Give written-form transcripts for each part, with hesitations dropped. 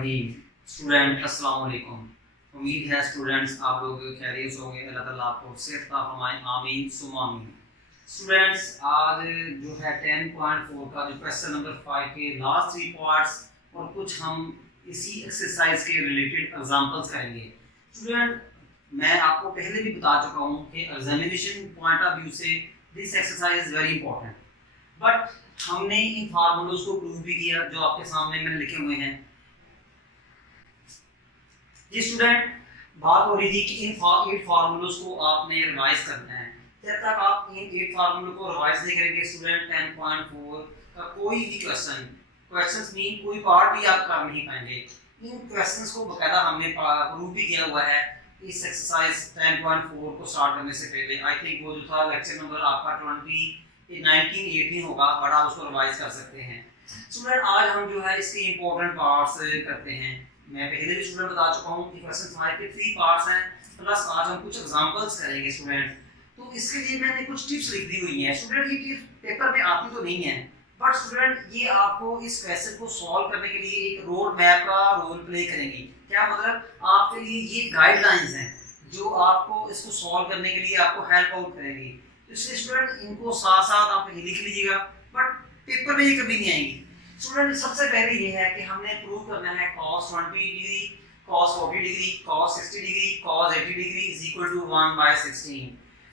रहीम। Student अस्सलाम वालेकुम। उम्मीद है स्टूडेंट्स आप लोग खैरियत से होंगे। अल्लाह ताला आपको सेहत अता फरमाए, आमीन सुम्मा आमीन। स्टूडेंट्स आज जो है 10.4 का जो क्वेश्चन नंबर 5 के लास्ट 3 पार्ट्स और कुछ हम इसी एक्सरसाइज के रिलेटेड एग्जांपल्स करेंगे। स्टूडेंट मैं आपको पहले भी बता चुका हूँ कि एग्जामिनेशन पॉइंट ऑफ व्यू से this exercise is very important, but हमने इन फार्मूलोज को प्रूव भी किया जो आपके सामने मैंने लिखे हुए हैं। ये स्टूडेंट बात हो रही थी कि इन 8 फार्मूलोज को आपने रिवाइज करना है। जब तक आप इन 8 फार्मूलों को रिवाइज नहीं करेंगे स्टूडेंट 10.4 का कोई भी क्वेश्चंस नहीं, कोई पार्ट भी आप कर नहीं पाएंगे। इन क्वेश्चंस को बकायदा हमने प्रूव भी किया हुआ है इस एक्सरसाइज 10.4 को स्टार्ट करने से पहले। आई थिंक वो जो था लेक्चर नंबर आपका 19-18 होगा, बट आप उसको रिवाइज कर सकते हैं। स्टूडेंट आज हम जो है इसके इंपॉर्टेंट पार्ट्स करते हैं। मैं पहले भी स्टूडेंट बता चुका हूँ कि क्वेश्चन 5 के 3 पार्ट्स हैं, प्लस आज हम कुछ एग्जांपल्स करेंगे स्टूडेंट। तो इसके लिए मैंने कुछ टिप्स लिख दी हुई हैं स्टूडेंट। ये टिप्स पेपर में आती तो नहीं है, बट स्टूडेंट ये आपको इस क्वेश्चन को सॉल्व करने के लिए एक रोड मैप का रोल प्ले करेंगी। क्या मतलब आपके लिए ये गाइडलाइंस हैं जो आपको इसको सॉल्व करने के लिए आपको हेल्प आउट करेंगी। इसलिए स्टूडेंट इनको साथ साथ आप लिख लीजिएगा, बट पेपर में ये कभी नहीं आएंगी। स्टूडेंट सबसे पहले ये है कि हमने प्रूव करना है cos 20 degree, cos 40 degree, cos 60 degree, cos 80 degree is equal to 1/16।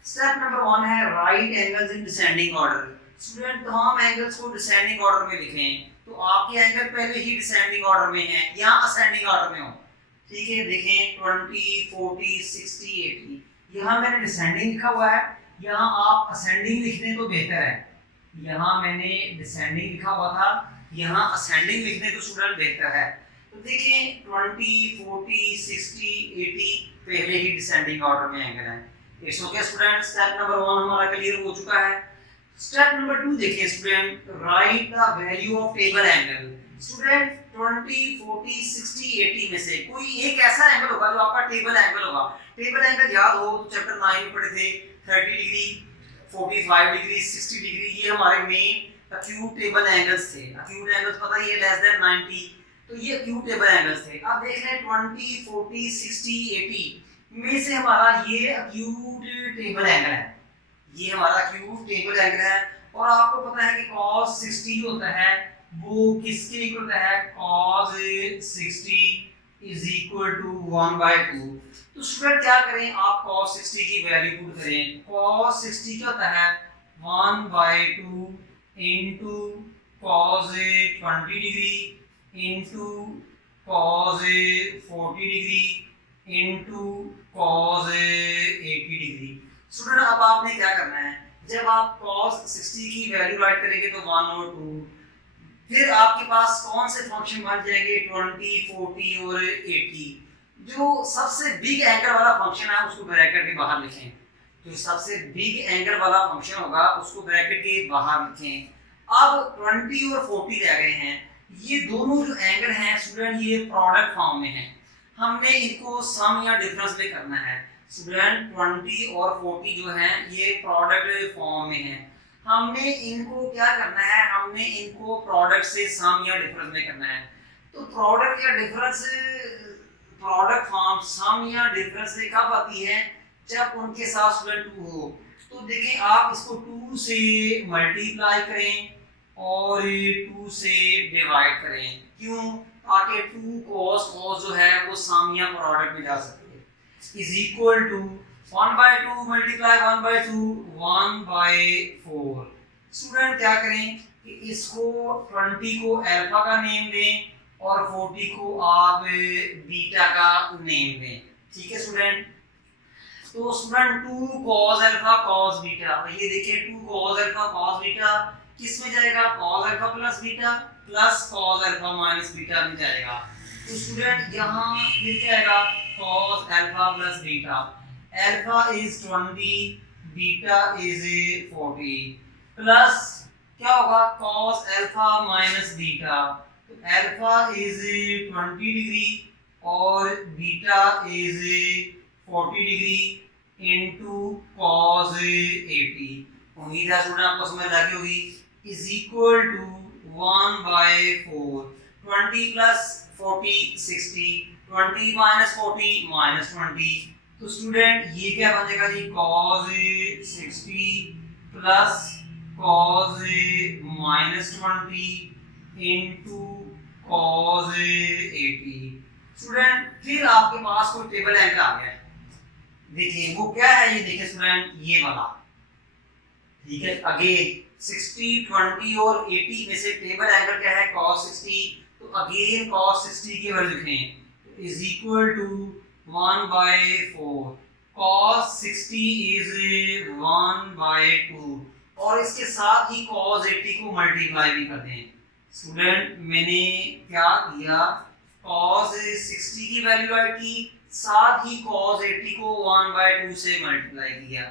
Step number 1 है right angles in descending order. Student तमाम एंगल्स को डिसेंडिंग ऑर्डर में लिखें, तो आपके एंगल पहले ही डिसेंडिंग ऑर्डर में हैं या असेंडिंग ऑर्डर में हो। ठीक है, देखें 20, 40, 60, 80 यहाँ मैंने डिसेंडिंग लिखा हुआ है, यहाँ आप असेंडिंग लिख दें तो बेहतर है। यहाँ मैंने डिसेंडिंग लिखा हुआ था, यहाँ असेंडिंग लिख दें तो स्टूडेंट बेहतर है। तो देखें 20, 40, 60, 80 पहले ही डिसेंडिंग ऑर्डर में एंगल है। It's okay student, step number 1 हमारा क्लियर हो चुका है। स्टेप नंबर 2 देखिए student, right the value of table angle. Student 20, 40, 60, 80 में से कोई एक ऐसा एंगल होगा जो आपका टेबल एंगल होगा। टेबल एंगल याद हो तो चैप्टर 9 में पढ़े थे, 30 डिग्री, 45 डिग्री, 60 डिग्री, ये हमारे मेन अक्यूट टेबल एंगल्स थे। अक्यूट एंगल्स पता ही है लेस देन 90, तो ये अक्यूट टेबल एंगल्स थे। अब देख लें 20, 40, 60, 80 में से हमारा ये अक्यूट टेबल एंगल है, ये हमारा अक्यूट टेबल एंगल है। और आपको पता है कि cos 60 होता है वो किसके इक्वल होता है, cos 60 इज इक्वल टू 1/2। तो स्टूडेंट क्या करें, आप cos 60 की वैल्यू पुट करें। cos 60 क्या होता है 1/2 into cos 20 degree into cos 40 degree into cos 80 degree. Student अब आपने क्या करना है, जब आप cos 60 की वैल्यू राइट करेंगे तो 1 और 2, फिर आपके पास कौन से फंक्शन बन जाएंगे 20, 40 और 80। जो सबसे बिग एंगल वाला फंक्शन है उसको ब्रैकेट के बाहर लिखें। जो सबसे बिग एंगल वाला फंक्शन होगा उसको ब्रैकेट के बाहर लिखें। अब 20 और 40 रह गए हैं, ये दोनों जो एंगल हैं स्टूडेंट ये प्रोडक्ट फॉर्म में हैं, हमने इनको सम या डिफरेंस में करना है। स्टूडेंट 20 और 40 जो हैं ये प्रोडक्ट फॉर्म में हैं, हमने इनको क्या करना है, हमने इनको प्रोडक्ट से सम या डिफरेंस में करना है। तो प्रोडक्ट या डिफरेंस, प्रोडक्ट फॉर्म सम या डिफरेंस से कब आती है, जब उनके साथ स्टूडेंट 2 हो। तो देखें आप इसको 2 से मल्टीप्लाई करें और 2 से डिवाइड करें। क्यों, ताकि 2 cos जो है वो सम या प्रोडक्ट में जा सके। Is equal to 1/2 multiply 1/2 1/4। Student क्या करें कि इसको 20 को अल्फा का नेम दें और 40 को आप बीटा का नेम दें। ठीक है स्टूडेंट, तो student 2 cos alpha cos beta, ये देखिए 2 cos अल्फा cos बीटा किस में जाएगा, cos alpha plus beta plus cos alpha minus beta में जाएगा। तो स्टूडेंट यहाँ फिर क्या आएगा cos alpha plus beta, alpha is 20, beta is 40 plus क्या होगा cos अल्फा माइनस बीटा, तो अल्फा इज 20 डिग्री और beta is 40 degree into cos 80। उम्मीद है स्टूडेंट आपको समझ आ गई होगी। Is equal to 1/4, 20 plus 40 60, 20 minus 40 minus 20। तो स्टूडेंट ये क्या बनेगा जी, cos 60 plus cos minus 20 into cos 80। Student फिर आपके पास कोई टेबल एंगल आ गया है, देखिए वो क्या है, ये देखिए स्टूडेंट ये वाला, ठीक है। अगेन 60 20 और 80 में से टेबल एंगल क्या है, cos 60। तो अगेन cos 60 की वैल्यू लिखें इज इक्वल टू 1/4। cos 60 इज 1/2 और इसके साथ ही cos 80 को मल्टीप्लाई भी कर दें। स्टूडेंट मैंने क्या किया, cos 60 की वैल्यू ऐड की, साथ ही cos 80 को 1/2 से मल्टीप्लाई किया।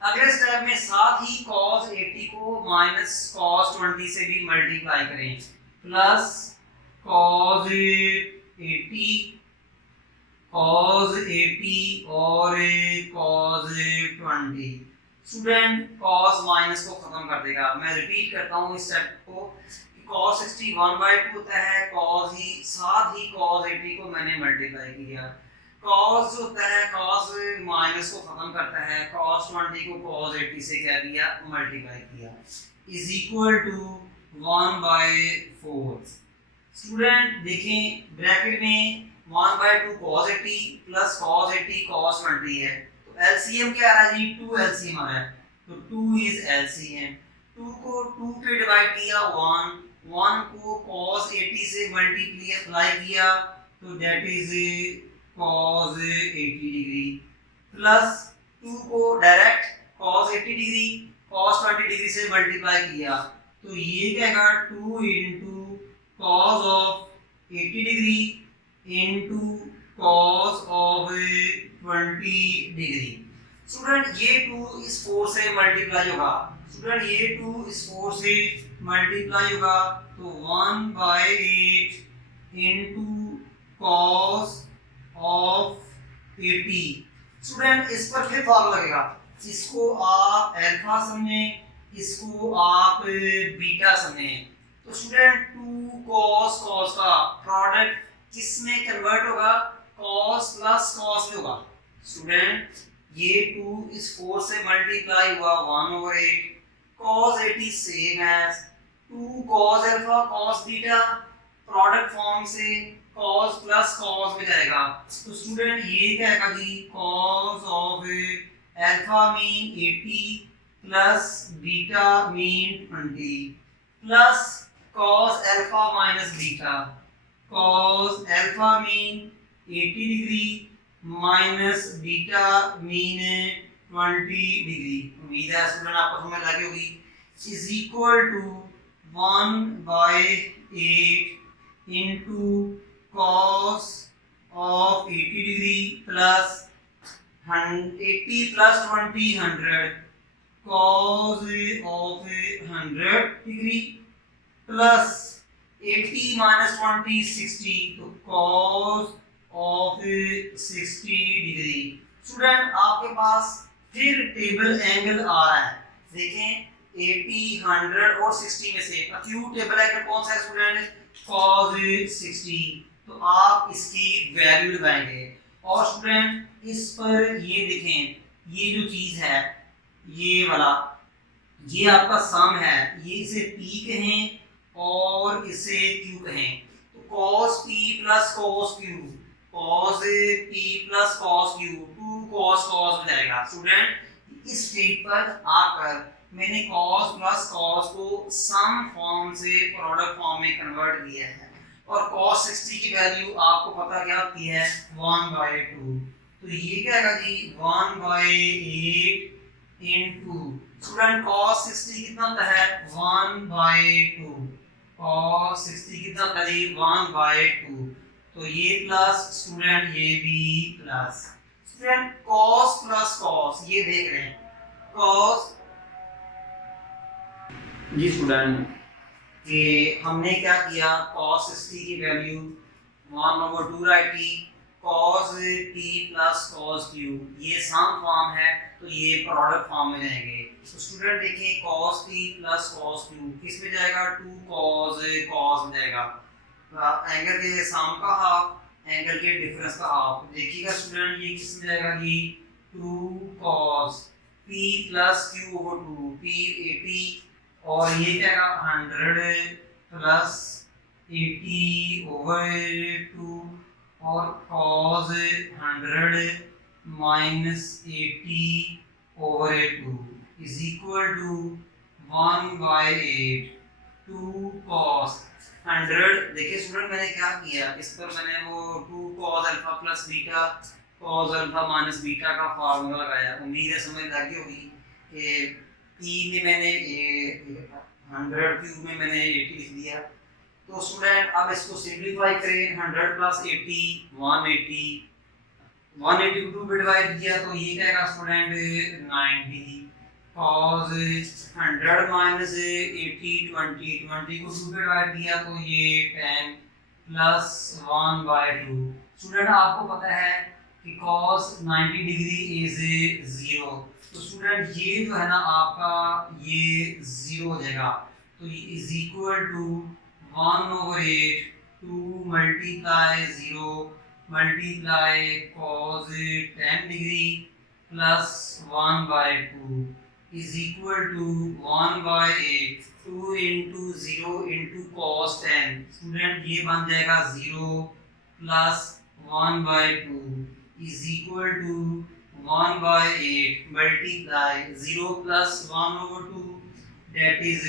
अगले स्टेप में साथ ही cos 80 को माइनस cos 20 से भी मल्टीप्लाई करें, प्लस cos 80 और cos 20। स्टूडेंट cos माइनस को खत्म कर देगा। मैं रिपीट करता हूँ इस स्टेप को, cos 60 1/2 होता है, cos ही साथ ही cos 80 को मैंने मल्टीप्लाई किया। cos होता है, cos माइनस को खत्म करता है, cos 20 को cos 80 से क्या किया, मल्टीप्लाई किया, इज इक्वल टू 1/4। स्टूडेंट देखें ब्रैकेट में 1/2 cos 80 प्लस cos 80 cos 20 है, तो एलसीएम क्या आ रहा है जी, 2 एलसीएम आ रहा है, तो 2 इज एलसीएम। 2 को 2 पे डिवाइड किया 1 को cos 80 से मल्टीप्लाई किया, तो that is cos 80 degree, plus 2 को direct cos 80 degree cos 20 degree से मल्टीप्लाई किया, तो ये क्या आएगा 2 into cos of 80 degree into cos of 20 degree. Student ये 2 इस 4 से मल्टीप्लाई होगा, स्टूडेंट ये 2 इस 4 से मल्टीप्लाई होगा, तो 1/8 into cos of 80। स्टूडेंट इस पर फिर फॉर्मूला लगेगा, इसको आप अल्फा समझें, इसको आप बीटा समझें। तो स्टूडेंट 2 cos का प्रोडक्ट किस में कन्वर्ट होगा, cos प्लस cos में होगा। स्टूडेंट ये 2 इस 4 से मल्टीप्लाई हुआ 1/8, cos 80 same as 2 cos alpha cos beta, product form से cos प्लस cos में जाएगा, तो स्टूडेंट ये क्या आएगा जी, cos of alpha mean 80 plus beta mean 20 plus cos alpha minus beta, cos alpha mean 80 degree minus beta mean 20 degree. उम्मीद है स्टूडेंट आपको समझ लगी होगी, is equal to 1/8 into cos of 80 degree plus 80 plus 20 100 cos of 100 degree plus 80 minus 20 60, तो cos of 60 degree. Student आपके पास फिर table angle आ रहा है, देखें 80 100 और 60 में से एक्यूट टेबल एंगल कौन सा है स्टूडेंट, cos 60। तो आप इसकी वैल्यू लगाएंगे और स्टूडेंट इस पर ये देखें, ये जो चीज है ये वाला, ये आपका सम है, ये इसे p कहें और इसे q कहें, तो cos p plus cos q, cos p plus cos q 2 cos हो जाएगा। स्टूडेंट इस स्टेज पर आकर मैंने cos प्लस cos को सम फॉर्म से प्रोडक्ट फॉर्म में कन्वर्ट किया है और cos 60 की वैल्यू आपको पता क्या होती है 1/2, तो ये क्या आएगा जी 1/8 into स्टूडेंट cos 60 कितना होता है 1/2, cos 60 कितना होता है जी 1/2, तो ये प्लस स्टूडेंट ये भी plus. Student cos plus cos ये देख रहे हैं cos जी स्टूडेंट कि हमने क्या किया cos 60 की value 1/2 righty, cos p plus cos q ये सम फॉर्म है तो ये प्रोडक्ट फॉर्म में जाएंगे। तो स्टूडेंट देखिए cos p plus cos q किस में जाएगा 2 cos में जाएगा, एंगल के सम का हाफ, एंगल के डिफरेंस का हाफ। देखिएगा स्टूडेंट ये किस में जाएगा जी, 2 cos p plus q over 2, p 80 और ये क्या आएगा 100 प्लस 80 ओवर 2 और cos 100 minus 80 over 2 is equal to 1/8 2 cos 100। देखिए स्टूडेंट मैंने क्या किया, इस पर मैंने वो 2 cos alpha plus beta cos alpha minus beta का फार्मूला लगाया। उम्मीद है समझ लगी होगी कि p में मैंने 100 क्यूब में मैंने 80 लिख दिया। तो स्टूडेंट अब इसको सिंपलीफाई करें, 100 प्लस 80 180, 180 को 2 पे डिवाइड किया तो ये क्या आएगा स्टूडेंट 90 cos 100 माइनस 80 20, 20 को 2 पे डिवाइड किया तो ये 10 प्लस 1/2। स्टूडेंट आपको पता है कि cos 90 डिग्री इज 0, तो स्टूडेंट ये जो है ना आपका ये 0 हो जाएगा। तो ये is equal to 1/8 2 multiply 0 multiply cos 10 degree plus 1/2 is equal to 1/8 2 into 0 into cos 10। Student ये बन जाएगा 0 plus 1/2 is equal to 1/8 multiply 0 plus 1/2 that is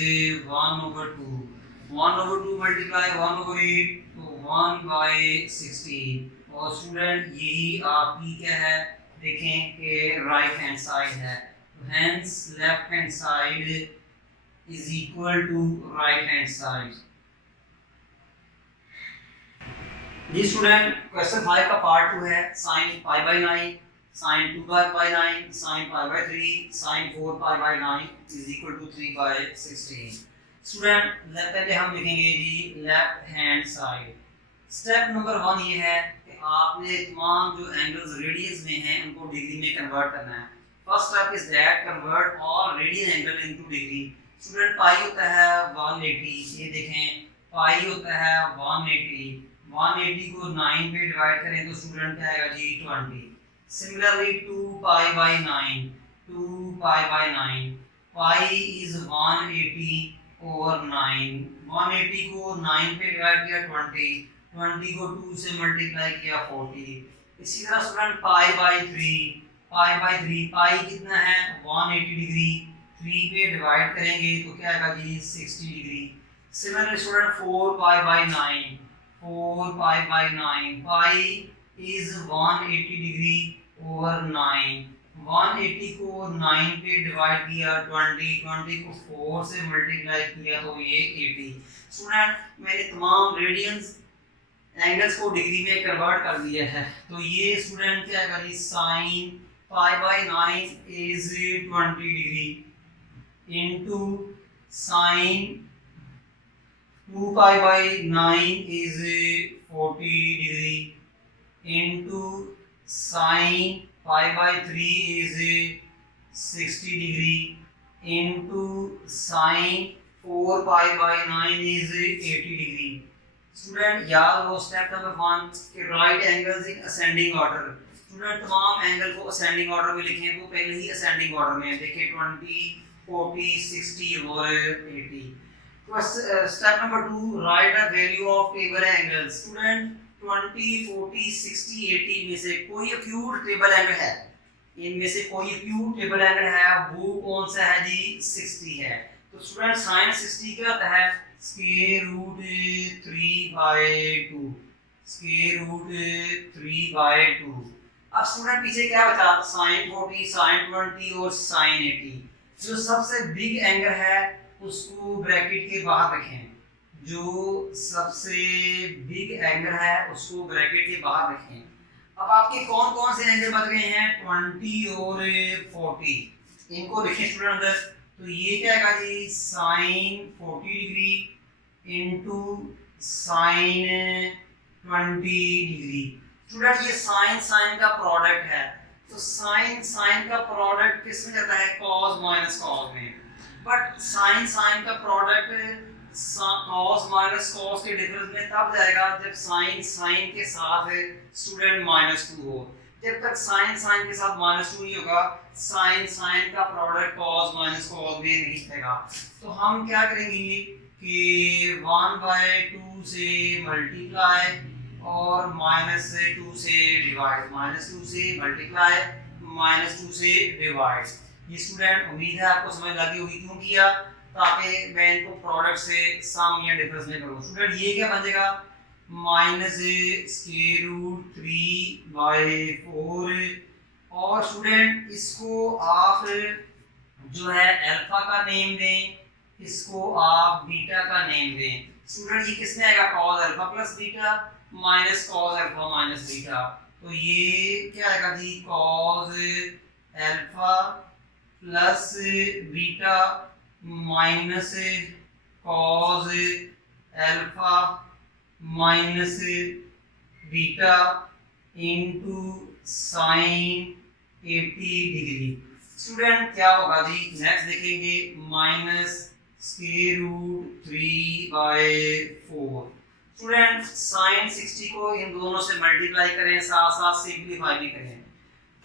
1/2 1/2 multiply 1/8 तो 1/16। और स्टूडेंट यही आपकी क्या है, देखें कि राइट हैंड साइड है, hence left hand side is equal to right hand side। जी स्टूडेंट क्वेश्चन 5 का पार्ट 2 है, sin π/9 sin 2π/9 sin π/3 sin 4π/9 is equal to 3/16। Student पहले हम लिखेंगे जी left hand side. Step number 1 ये है कि आपने तमाम जो एंगल्स रेडियस में हैं उनको डिग्री में कन्वर्ट करना है। First step is that convert all radian angle into degree. Student pi होता है 180, ये देखें पाई होता है 180, 180 को 9 पे डिवाइड करें तो स्टूडेंट क्या आएगा जी 20। सिमिलरली 2π/9 2π/9 पाई इज 180 ओवर 9, 180 को 9 पे डिवाइड किया 20, 20 को 2 से मल्टीप्लाई किया 40। इसी तरह स्टूडेंट π/3 पाई कितना है 180 डिग्री, 3 पे डिवाइड करेंगे तो क्या आएगा जी 60 degree. Similarly student 4π/9 pi is 180 degree over 9, 180 को 9 पे डिवाइड किया 20, 20 को 4 से मल्टीप्लाई किया तो ये 80। स्टूडेंट मैंने तमाम रेडियंस एंगल्स को डिग्री में कन्वर्ट कर दिया है। तो ये स्टूडेंट क्या आएगा जी sin π/9 is 20 degree into sin 2π/9 is 40 degree into sin π/3 is 60 degree into sin 4π/9 is 80 degree। Student याद लो स्टेप नंबर 1 के right angles in ascending order. Student तमाम एंगल को असेंडिंग ऑर्डर में लिखें, वो पहले ही असेंडिंग ऑर्डर में देखिए 20 40 60 और 80। तो step number 2 right the value of table angles. Student 20 40 60 80 में से कोई एक्यूट टेबल एंगल है, इनमें से कोई एक्यूट टेबल एंगल है, वो कौन सा है जी 60 है। तो स्टूडेंट sin 60 क्या होता है √3/2 √3/2। अब स्टूडेंट पीछे क्या बचा sin 40 sin 20 और sin 80। जो सबसे बिग एंगल है उसको ब्रैकेट के बाहर रखें, जो सबसे बिग एंगल है उसको ब्रैकेट के बाहर रखें। अब आपके कौन कौन से एंगल बच गए हैं 20 और 40, इनको लिखें स्टूडेंट अंदर। तो ये क्या आएगा जी sin 40 degree into sin 20 degree. Student ये साइन का प्रोडक्ट है, तो साइन का प्रोडक्ट किस में जाता है cos माइनस cos में, बट साइन का प्रोडक्ट कॉस माइनस कॉस के डिफरेंस में तब जाएगा जब साइन साइन के साथ स्टूडेंट -2 हो। जब तक साइन साइन के साथ -2 नहीं होगा, साइन साइन का प्रोडक्ट कॉस माइनस कॉस में नहीं आएगा। तो हम क्या करेंगे कि 1/2 से मल्टीप्लाई और -2 से डिवाइड, -2 से मल्टीप्लाई -2 से डिवाइड। ये स्टूडेंट उम्मीद है आपको समझ लगी होगी क्यों किया, ताकि मैं इनको प्रोडक्ट से सम या डिफरेंस में करूँ। स्टूडेंट ये क्या बन जाएगा -√3/4 और स्टूडेंट इसको आप जो है अल्फा का नेम दें, इसको आप बीटा का नेम दें। स्टूडेंट ये किसमें आएगा cos alpha plus beta minus cos alpha minus beta. तो ये क्या आएगा जी cos alpha plus beta minus cos alpha minus beta into sine 80 degree. Student क्या होगा जी, नेक्स्ट देखेंगे -√3/4। स्टूडेंट साइन 60 को इन दोनों से मल्टीप्लाई करें, साथ साथ सिंपलीफाई भी करें।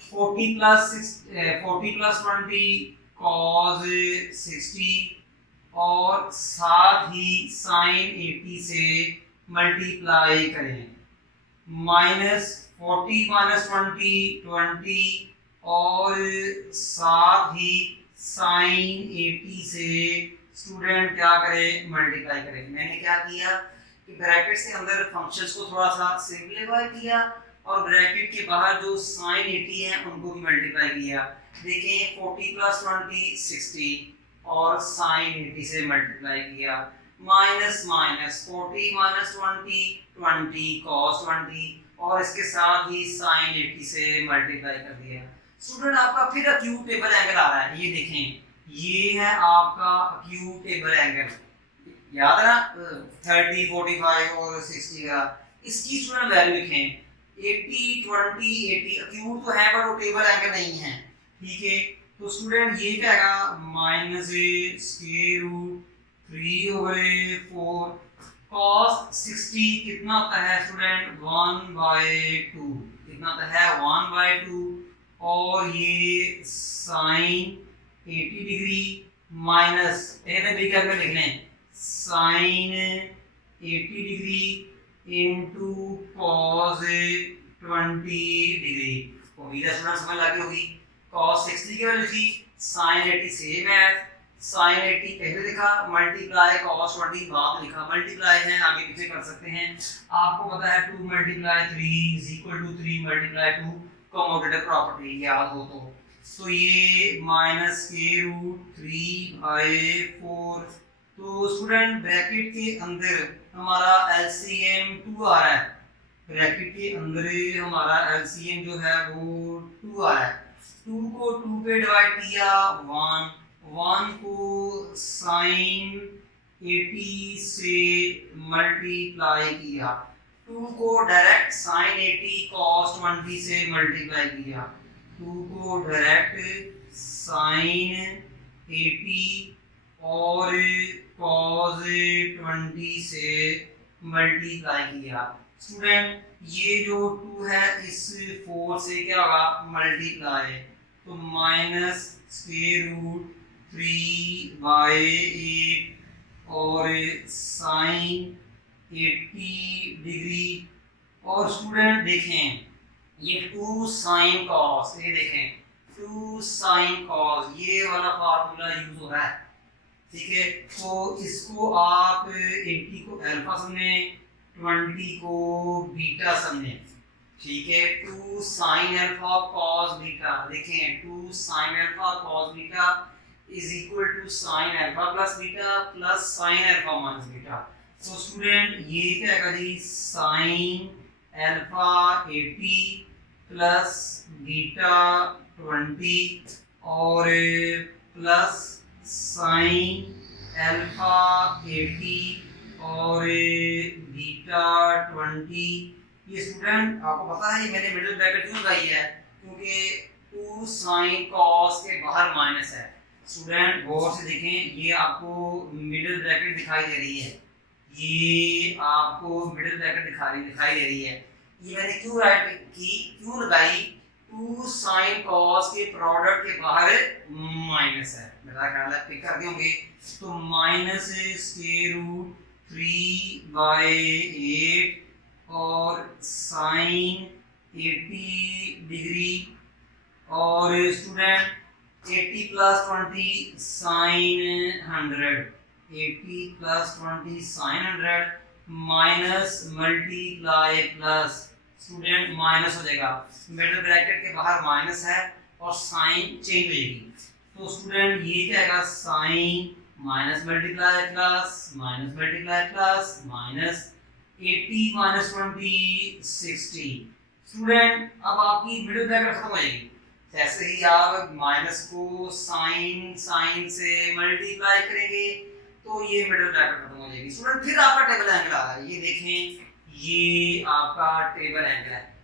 40 प्लस 20 cos 60 और साथ ही साइन 80 से मल्टीप्लाई करें। -40 -20 20 और साथ ही साइन 80 से स्टूडेंट क्या करें मल्टीप्लाई करें। मैंने क्या किया कि ब्रैकेट से अंदर फंक्शंस को थोड़ा सा सिंपलीफाई किया और ब्रैकेट के बाहर जो साइन 80 है उनको भी मल्टीप्लाई किया। देखें 40 + 20 60 और साइन 80 से मल्टीप्लाई किया। माइनस माइनस 40 - 20 cos 20 और इसके साथ ही साइन 80 से मल्टीप्लाई कर दिया। स्टूडेंट आपका फिर एक्यूटेबल एंगल आ रहा है, ये देखें ये है आपका एक्यूटेबल एंगल, याद है ना 30 45 और 60 का। इसकी स्टूडेंट वैल्यू लिखें 80 20 80। एक्यूट तो है पर वो टेबल एंगल नहीं है, ठीक है। तो स्टूडेंट ये क्या आएगा -√3/4 cos 60 कितना होता है स्टूडेंट 1/2, कितना होता है 1/2 और ये साइन 80 डिग्री माइनस क्या लिख लें sine 80 degree into cos 20 degree. उम्मीद है स्टूडेंट समझ लगी होगी। cos 60 की वैल्यू थी, sin 80 सेम है, sin 80 पहले लिखा, मल्टीप्लाई cos 20 बाद लिखा। मल्टीप्लाई है आगे पीछे कर सकते हैं, आपको पता है 2 × 3 = 3 × 2 कमोटेटिव प्रॉपर्टी याद हो तो ये -√3/4। तो स्टूडेंट ब्रैकेट के अंदर हमारा LCM 2 आ रहा है, ब्रैकेट के अंदर हमारा LCM जो है वो 2 आ रहा है। 2 को 2 पे डिवाइड किया 1 को साइन 80 से मल्टीप्लाई किया, 2 को डायरेक्ट साइन 80 cos 20 से मल्टीप्लाई किया, 2 को डायरेक्ट साइन 80 और cos 20 से मल्टीप्लाई किया। स्टूडेंट ये जो 2 है इस 4 से क्या होगा मल्टीप्लाई, तो -√3/8 और साइन 80 डिग्री। और स्टूडेंट देखें ये 2 sin cos, ये देखें 2 sin cos ये वाला फार्मूला यूज हो रहा है, ठीक है। तो इसको आप 80 को अल्फा समझें, 20 को बीटा समझें, ठीक है। 2 sin अल्फा cos बीटा, देखें 2 sin alpha cos beta = sin alpha plus beta plus sin alpha minus beta. तो स्टूडेंट ये क्या आएगा जी sin अल्फा 80 प्लस बीटा 20 और प्लस sin अल्फा 80 और बीटा 20। ये स्टूडेंट आपको पता है ये मैंने मिडिल ब्रैकेट क्यों लगाई है, क्योंकि 2 sin cos के बाहर माइनस है। स्टूडेंट गौर से देखें, ये आपको मिडिल ब्रैकेट दिखाई दे रही है, ये आपको मिडिल ब्रैकेट दिखाई दे रही है। ये मैंने क्यों राइट की, क्यों लगाई, 2 sin cos के प्रोडक्ट के बाहर माइनस है, मेरा ख्याल है पिक कर दिए होंगे। तो माइनस स्क्वायर रूट 3/8 और साइन 80 डिग्री और student 80 plus 20 sine 100, 80 plus 20 sine 100 minus multiply plus, student minus हो जाएगा, मिडिल ब्रैकेट के बाहर माइनस है और साइन चेंज हो जाएगी। तो स्टूडेंट ये क्या आएगा, sine minus multiply plus minus 80 minus 20 60। Student अब आपकी मिडिल ब्रैकेट खत्म हो जाएगी, जैसे ही आप माइनस को साइन से मल्टीप्लाई करेंगे तो ये मिडिल ब्रैकेट खत्म हो जाएगी। स्टूडेंट फिर आपका टेबल एंगल आ रहा है, ये देखें, ये आपका टेबल एंगल है,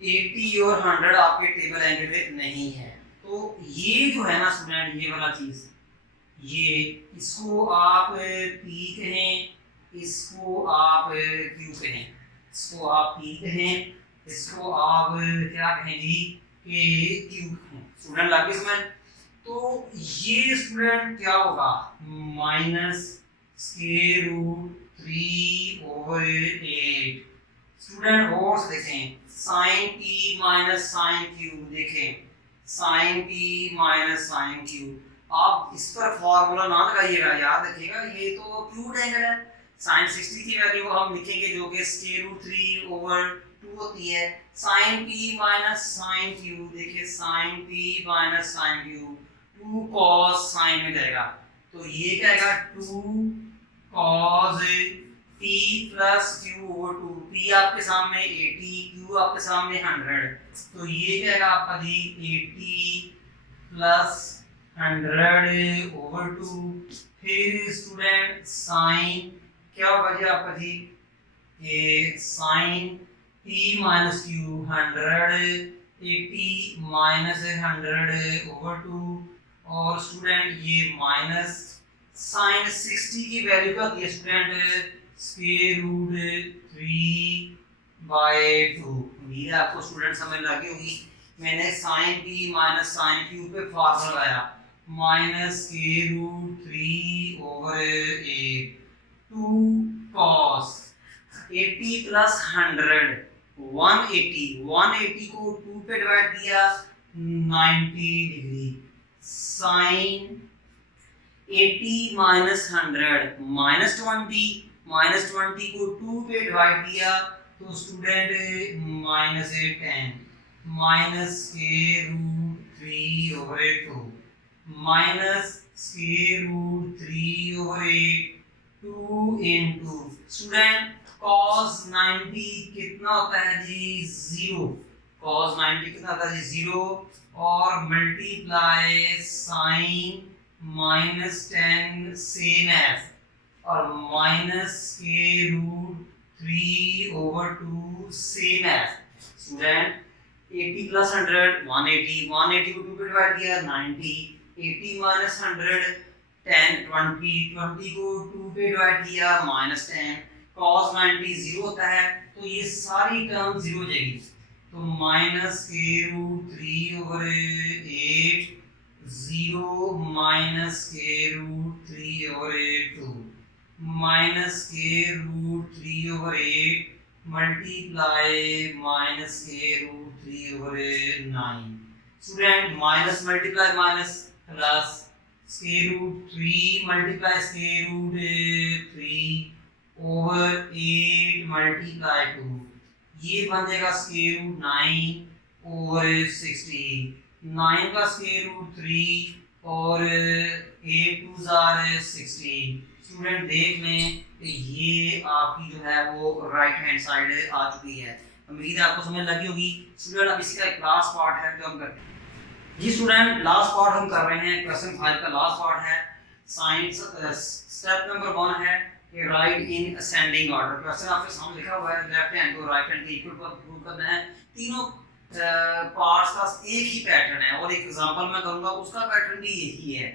80 और 100 आपके टेबल एंगल नहीं है। तो ये जो है ना स्टूडेंट, ये वाला चीज, ये इसको आप पी कहें, इसको आप क्यू कहें, इसको आप पी कहें, इसको आप क्या कहें जी, ए क्यू कहें। स्टूडेंट लग गई समझ? तो ये स्टूडेंट क्या होगा, माइनस स्क्वायर रूट 3/8। स्टूडेंट और से देखें, sine P minus sine Q, देखें sine P minus sine Q. आप इस पर फॉर्मूला ना लगाइएगा, याद रखिएगा ये तो क्यूट एंगल है। साइन 60 की वैल्यू हम लिखेंगे जो कि स्क्वायर रूट 3/2 होती है। Sine P minus sine Q, देखिए sine P minus sine Q 2 cos sine में जाएगा, तो ये क्या आएगा 2 cos p plus q/2। p आपके सामने 80, q आपके सामने 100, तो ये क्या आएगा आपका जी 80 प्लस 100/2। फिर स्टूडेंट साइन क्या होगा जी आपका जी, ये sine p minus q 100, 80 minus 100/2 और स्टूडेंट ये माइनस साइन 60 की वैल्यू क्या होती है स्टूडेंट, स्क्वायर रूट 3/2। उम्मीद है आपको स्टूडेंट समझ लगी होगी। मैंने sine p minus sine q पे फार्मूला लगाया, minus square root 3/8 2 cos 80 plus 100 180 को 2 पे डिवाइड किया 90 डिग्री, साइन 80 माइनस 100 -20 को 2 पे डिवाइड किया तो student minus 10 minus square root 3/2 minus square root 3/8 2 into student cos 90 कितना होता है जी 0, cos 90 कितना होता है जी 0 और मल्टीप्लाई साइन -10 सेम एज और minus square root 3/2 same as. Student 80 plus 100 180 को 2 पे डिवाइड किया 90, 80 माइनस 100 10 20 को 2 पे डिवाइड किया -10, cos 90 0 होता है तो ये सारी टर्म 0 हो जाएगी, तो minus square root 3/8 0 minus square root 3/2 minus square root 3/8 multiply minus square root 3/9। Student minus multiply minus plus square root 3 multiply square root 3/8 multiply 2, ये बन जाएगा स्क्वायर रूट 9/60, 9 का स्क्वायर रूट 3 और 8 2s are 16। स्टूडेंट देख लें ये आपकी जो है वो राइट हैंड साइड आ चुकी है। उम्मीद है आपको समझ लगी होगी। स्टूडेंट अब इसका एक लास्ट पार्ट है जो हम करते हैं जी। स्टूडेंट लास्ट पार्ट हम कर रहे हैं, क्वेश्चन 5 का लास्ट पार्ट है। साइंस स्टेप नंबर 1 है कि right in ascending order. Question आपके सामने लिखा हुआ है, लेफ्ट हैंड को राइट हैंड के इक्वल पर प्रूव करना है। तीनों पार्ट्स का एक ही पैटर्न है और एक एग्जांपल मैं करूंगा उसका पैटर्न भी यही है,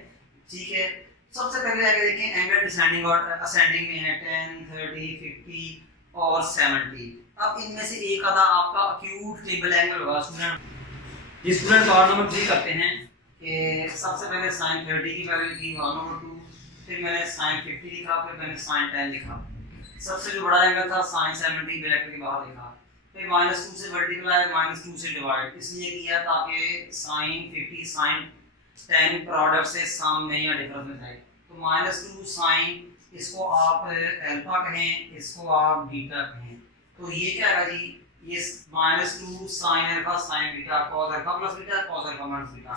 ठीक है। सबसे पहले आगे देखें एंगल डिसेंडिंग और असेंडिंग में है 10, 30, 50 और 70। अब इनमें से एक आधा आपका एक्यूट टेबल एंगल होगा स्टूडेंट। ये स्टूडेंट पार्ट नंबर 3 करते हैं कि सबसे पहले sin 30 की वैल्यू लिखी 1/2, फिर मैंने sin 50 लिखा, फिर मैंने sin 10 लिखा। सबसे जो बड़ा एंगल था sin 70 ब्रैकेट के बाहर लिखा, फिर -2 से मल्टीप्लाई -2 से डिवाइड इसलिए किया ताकि sin 50 sin 10 प्रोडक्ट से सम में या डिफरेंस में जाए। तो -2 sin, इसको आप अल्फा कहें, इसको आप बीटा कहें। तो ये क्या है जी, ये -2 sin alpha sin beta cos alpha plus beta cos alpha minus beta.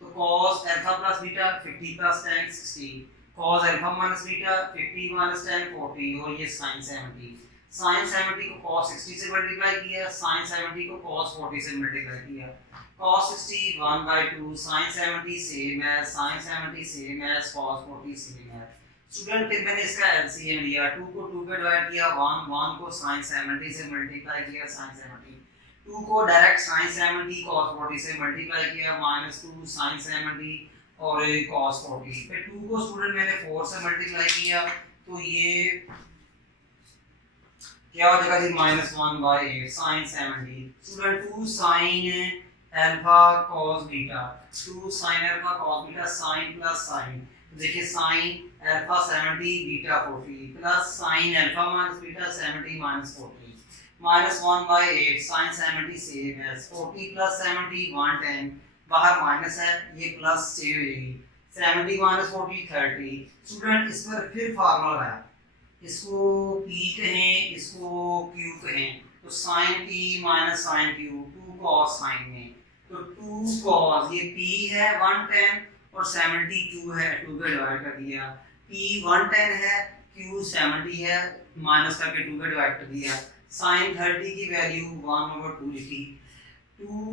तो cos alpha plus beta 50 plus 10 60, cos alpha minus beta 50 minus 10 40 और ये sin 70। sin 70 को cos 60 से मल्टीप्लाई किया, sin 70 को cos 40 से मल्टीप्लाई किया। cos 60 1/2, sin 70 सेम है, sin 70 सेम है, cos 40 सेम है। स्टूडेंट फिर मैंने इसका एलसीएम लिया, 2 को 2 पे डिवाइड किया, 1 को sin 70 से मल्टीप्लाई किया, sin 70 2 को डायरेक्ट sin 70 cos 40 से मल्टीप्लाई किया, -2 sin 70 और cos 40। फिर 2 को स्टूडेंट मैंने 4 से मल्टीप्लाई किया, तो ये क्या हो जाएगा जी -1/8 sin 70। Student 2 sin alpha cos beta, 2 sin alpha cos beta sin plus sin। देखिए sin alpha 70 beta 40 plus sin alpha minus beta 70 minus 40 -1/8 sin 70 same है, 40 प्लस 70 110, बाहर माइनस है ये प्लस से हो जाएगी, 70 माइनस 40 30। स्टूडेंट इस पर फिर फार्मूला है, इसको p कहें, इसको q कहें, तो sin p minus sin q 2 cos sin में, तो 2 cos ये p है 110 और 70 q है, 2 पे डिवाइड कर दिया, p 110 है q 70 है, माइनस करके 2 पे डिवाइड कर दिया, sin 30 की वैल्यू 1/2 लिखी, 2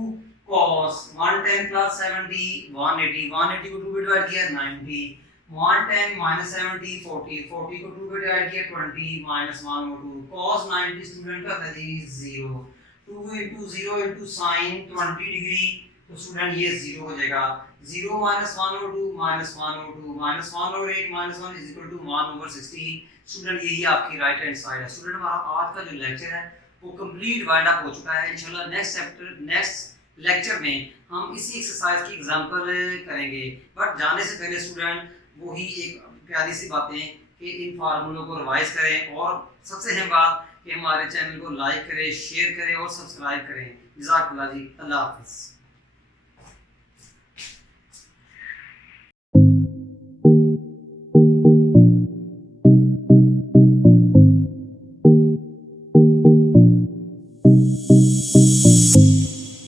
cos 110 प्लस 70 180, 180 को 2 पे डिवाइड किया 90, 110 minus 70 40, 40 को 2 पे डिवाइड किया 20 minus 1/2, cos 90 स्टूडेंट का था जी 0, 2 into 0 into sin 20 डिग्री, तो स्टूडेंट ये 0 हो जाएगा, 0 minus 1/2 minus 1/2 minus 1/8 minus 1 is equal to 1/60। Student यही आपकी राइट हैंड साइड है। स्टूडेंट हमारा आज का जो लेक्चर है वो कंप्लीट वाइंड अप हो चुका है। इंशाल्लाह नेक्स्ट लेक्चर में हम इसी एक्सरसाइज की एग्जांपल करेंगे, बट जाने से पहले स्टूडेंट वही एक प्यारी सी बातें कि इन फार्मूलों को रिवाइज करें और सबसे अहम बात कि हमारे चैनल को लाइक करें, शेयर करें और सब्सक्राइब करें। जज़ाकल्लाह जी, अल्लाह हाफ़िज़।